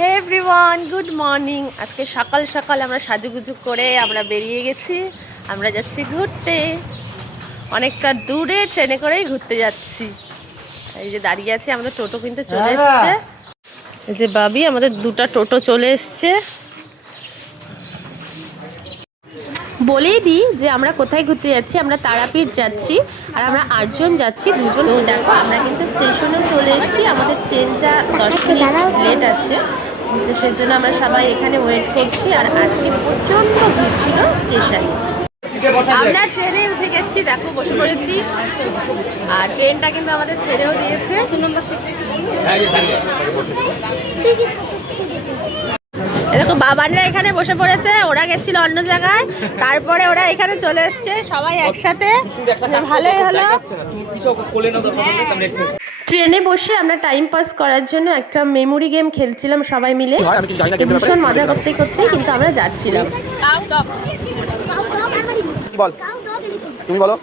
হে everyone, good morning. আজকে সকাল সকাল আমরা সাজুগুজু করে আমরা বেরিয়ে গেছি। আমরা যাচ্ছি ঘুরতে, অনেকটা দূরে ট্রেনে করেই ঘুরতে যাচ্ছি। এই যে দাঁড়িয়ে আছি, আমাদের টোটো কিন্তু চলে এসছে। এই যে বাবি, আমাদের দুটো টোটো চলে এসছে। বলেই দিই যে আমরা কোথায় ঘুরতে যাচ্ছি। আমরা তারাপীঠ যাচ্ছি আর আমরা 8 জন যাচ্ছি, 2 জন। দেখো আমরা কিন্তু স্টেশনে চলে এসেছি, আমাদের ট্রেনটা 10 মিনিট লেট আছে, তো সেজন্য আমরা সবাই এখানে ওয়েট করছি। আর আজকে প্রচণ্ড ভিড় ছিল স্টেশনে। আমরা ট্রেনে উঠে গেছি, দেখো বসে পড়েছি। আর ট্রেনটা কিন্তু আমাদের ছেড়েও দিয়েছে। 2 নম্বর সিটে দেখো বাবানরা এখানে বসে পড়েছে, ওরা গেছিল অন্য জায়গায়, তারপরে ওরা এখানে চলে এসছে সবাই একসাথে। ভালোই হলো। ট্রেনে বসে আমরা টাইম পাস করার জন্য একটা মেমোরি গেম খেলছিলাম সবাই মিলে। ভীষণ মজা করতে করতে কিন্তু আমরা যাচ্ছিলাম। তুমি বলো।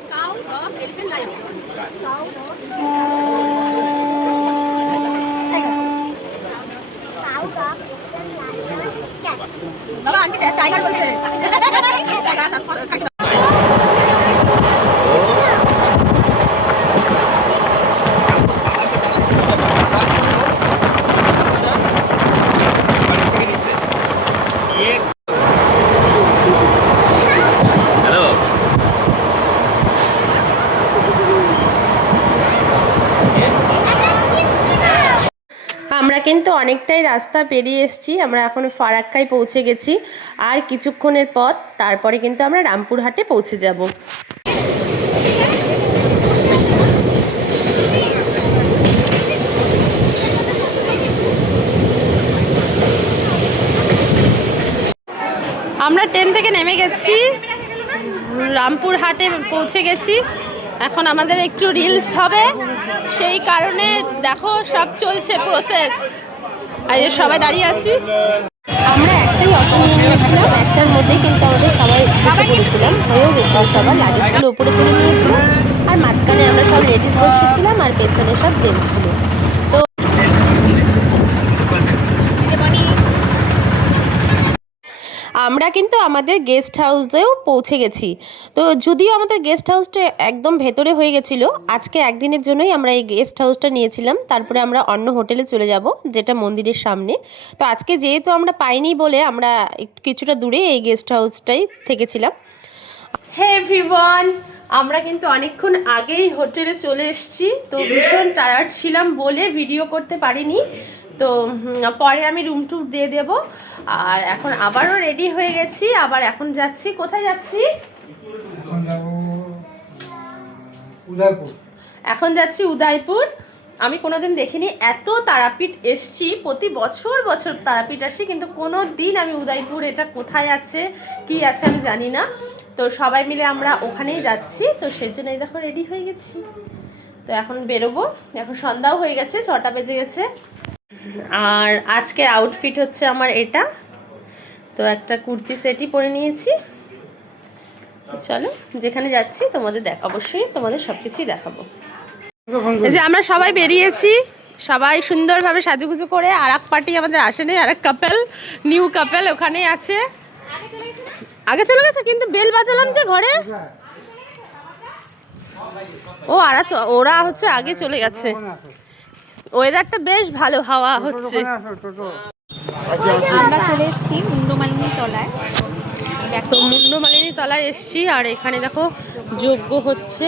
বাবা আন্টি টাইগার বলছে। আমরা কিন্তু অনেকটাই রাস্তা পেরিয়ে এসেছি, আমরা এখন ফারাক্কায় পৌঁছে গেছি। আর কিছুক্ষণের পর তারপরে কিন্তু আমরা রামপুরহাটে পৌঁছে যাব। আমরা ট্রেন থেকে নেমে গেছি, রামপুরহাটে পৌঁছে গেছি। এখন আমাদের একটু রিলস হবে, সেই কারণে দেখো সব চলছে প্রসেস। আর সবাই দাঁড়িয়ে আছি। আমরা একটাই অটো নিয়ে নিয়েছিলাম, একটার মধ্যেই কিন্তু আমাদের সবাই বসে পড়েছিলাম, হয়েও গেছিল। সবার লাগেজগুলো উপরে তুলে নিয়েছিলাম, আর মাঝখানে আমরা সব লেডিস বসেছিলাম আর পেছনে সব জেন্টসগুলো। তো আমরা কিন্তু আমাদের গেস্ট হাউসেও পৌঁছে গেছি। তো যদিও আমাদের গেস্ট হাউসটা একদম ভেতরে হয়ে গেছিলো, আজকে একদিনের জন্যই আমরা এই গেস্ট হাউসটা নিয়েছিলাম। তারপরে আমরা অন্য হোটেলে চলে যাব, যেটা মন্দিরের সামনে। তো আজকে যেহেতু আমরা পাইনি বলে আমরা কিছুটা দূরে এই গেস্ট হাউসটাই থেকেছিলাম। হে এভরিওয়ান, আমরা কিন্তু অনেকক্ষণ আগেই হোটেলে চলে এসেছি। তো ভীষণ টায়ার্ড ছিলাম বলে ভিডিও করতে পারিনি। তো পরে আমি রুম ট্যুর দিয়ে দেব। আর এখন আবারও রেডি হয়ে গেছি, আবার এখন যাচ্ছি। কোথায় যাচ্ছি? এখন যাচ্ছি উদয়পুর। আমি কোনোদিন দেখিনি, এত তারাপীঠ এসছি, প্রতি বছর বছর তারাপীঠ আসি, কিন্তু কোনো দিন আমি উদয়পুর এটা কোথায় আছে কি আছে আমি জানি না। তো সবাই মিলে আমরা ওখানেই যাচ্ছি, তো সেই জন্যই দেখো রেডি হয়ে গেছি। তো এখন বেরোবো, এখন সন্ধ্যাও হয়ে গেছে, 6টা বেজে গেছে। আর আজকের আউটফিট হচ্ছে আমার এটা। তো একটা কুর্তি সেটই পরে নিয়েছি। চলো যেখানে যাচ্ছি তোমাদের অবশ্যই তোমাদের সব কিছুই দেখাবো। এই যে আমরা সবাই বেরিয়েছি, সবাই সুন্দরভাবে সাজুগুজু করে। আর এক পার্টি আমাদের আসেনি, আর এক কাপেল, নিউ কাপেল ওখানেই আছে। আগে চলে গেছে, কিন্তু বেল বাজালাম যে ঘরে। ও আর ওরা হচ্ছে আগে চলে গেছে। ওয়েদারটা বেশ ভালো, হাওয়া হচ্ছে। আমরা চলে এসেছি মুন্ডমালিনী তলায়। তো মুন্ডমালিনী তলায় এসেছি, আর এখানে দেখো যজ্ঞ হচ্ছে।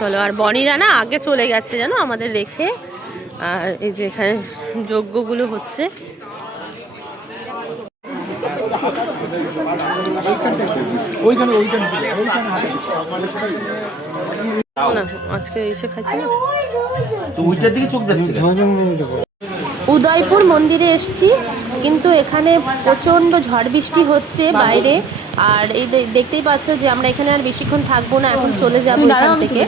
চলো, আর বনিরা না আগে চলে গেছে জানো আমাদের রেখে। আর এই যে এখানে যজ্ঞগুলো হচ্ছে। না আজকে এসে খাচ্ছি না। উদয়পুর মন্দিরে এসেছি, কিন্তু এখানে প্রচণ্ড ঝড় বৃষ্টি হচ্ছে বাইরে। আর এই দেখতেই পাচ্ছ যে আমরা এখানে আর বেশিক্ষণ থাকবো না, এখন চলে যাবো এখান থেকে।